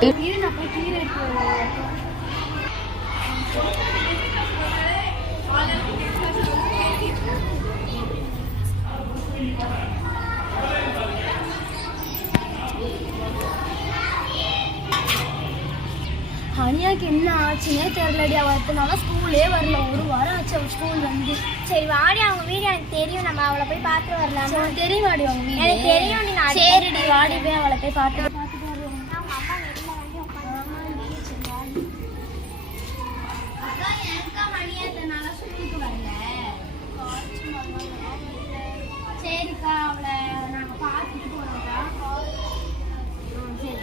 அனியாக்கு என்ன ஆச்சுன்னே தெரியலடி. அவனால ஸ்கூலே வரல. ஒரு வாரம் ஆச்சு அவள் ஸ்கூல் வந்து. சரி வாடி, அவங்க வீடு எனக்கு தெரியும், நம்ம அவளை போய் பார்த்துட்டு வரலாம். தெரியும் வாடி அவங்க வீடு எனக்கு தெரியும். நீ சரிடி வாடி போய் அவளை போய் பார்த்துட்டு வருவோம். சரிக்கா, அவளை நாங்க பார்த்துட்டு போறோம்க்கா. சரி.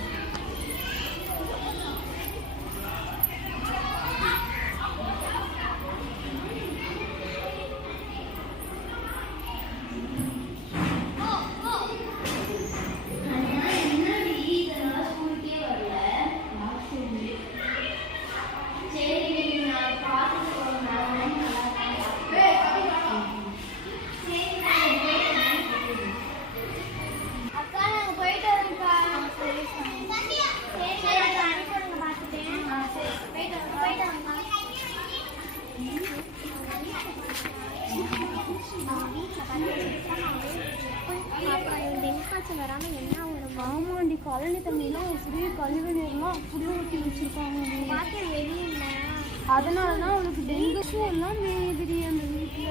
ஆமாண்டி, கழனி தண்ணிலாம் அப்படியே கழிவு நீர்லாம் அப்படியே ஊற்றி வச்சிருக்காங்க. அதனாலதான் அவளுக்கு டெங்கு எல்லாம் மேதிரி அந்த வீட்டுல.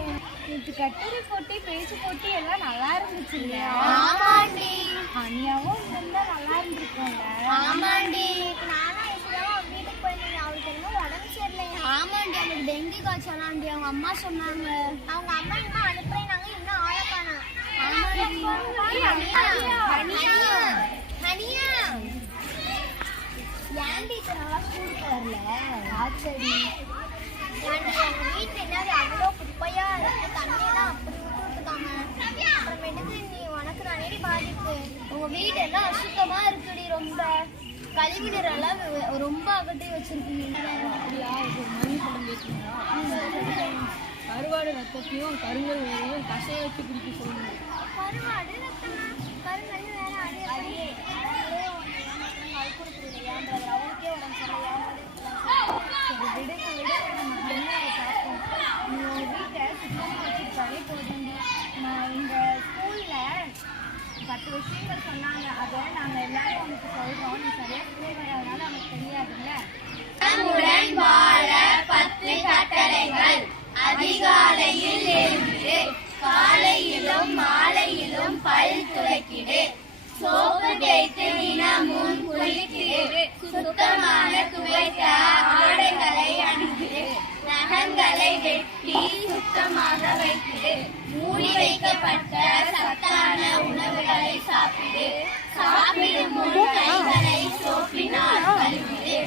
இது கட்டுரை போட்டி, பேச்சு போட்டி எல்லாம் நல்லா இருந்துச்சு இல்லையா? ஆமாண்டி, அனியாவும் இருந்தா நல்லா இருந்திருக்கோங்க. ஆமாண்டி, நானும் வீட்டுக்கு போயிருந்தேன். அவளுக்கு என்ன உடம்பு சரியில்லையா? ஆமாண்டி, அவளுக்கு டெங்கு காய்ச்சலாண்டி அவங்க அம்மா சொன்னாங்க. அவங்க அம்மா இன்னும் அனுப்புறேனாங்க, இன்னும் ஆளக்கானா. ஏன் டீச்சர் நல்லா ஸ்கூலுக்கு வரல? ஆச்சரி. எங்க வீட்டுல என்னது அவ்வளோ குப்பையா இருக்கு, தண்ணியெல்லாம் அப்படி விட்டுருக்காங்க. அப்புறமேட்டுக்கு நீ உனக்கு தானே பாதிப்பு. உங்க வீடு எல்லாம் அசுத்தமா இருக்குடி. ரொம்ப கழிவுநீர் எல்லாம் ரொம்ப அகட்டி வச்சிருக்கீங்க. கருவாடு ரத்தத்தையும் கருங்கல் வேலையும் கசைய வச்சு குடிக்க சொல்லணும். கருவாடு ரத்தமா? கருங்கல் வேற அவனுக்கே உடம்பு சரியா விடுங்க நம்ம தண்ணியை பார்ப்போம். நீ உங்க வீட்டை சுத்தமாக வச்சுருக்காலே போதுண்டி. நான் இந்த ஸ்கூலில் 10 விஷயங்கள் சொன்னாங்க. அதை நாங்கள் எல்லாரும் உனக்கு சொல்கிறோம். நீ சரியாக ஸ்கூல் வராதனால உனக்கு தெரியாதுல்ல. வாழ 10 கட்டளைகள். அதிகாலையில் எழுந்து காலையிலும் மாலையிலும் பல் துலக்கிடு. சோப்பு தேய்த்து தினமும் குளித்திடு. சுத்தமான துவைத்த ஆடைகளை அணிந்திடு. நகங்களை வெட்டி சுத்தமாக வைத்திடு. மூடி வைக்கப்பட்ட சத்தான உணவுகளை சாப்பிடு. சாப்பிடும் முன் கைகளை சோப்பினால் கழுவிடு.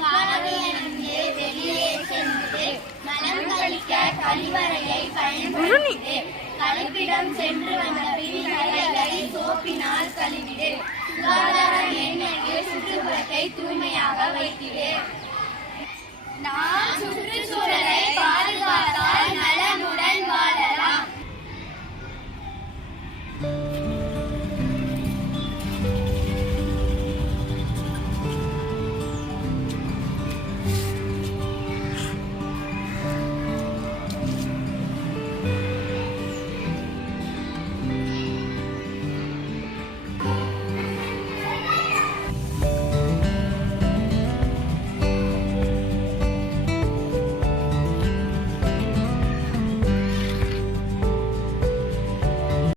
காலையிலிருந்து வெளியே சென்று மலம் கழிக்க கழிவறையை பயன்படுத்திடு. கழிப்பிடம் சென்று வந்த பின் கைகளை சோப்பினால் கழுவிடு. சுகாதார எண்ணெயில் சுற்றுப்புறத்தை தூய்மையாக வைத்திடு. நாம் சுற்றுச்சூழலை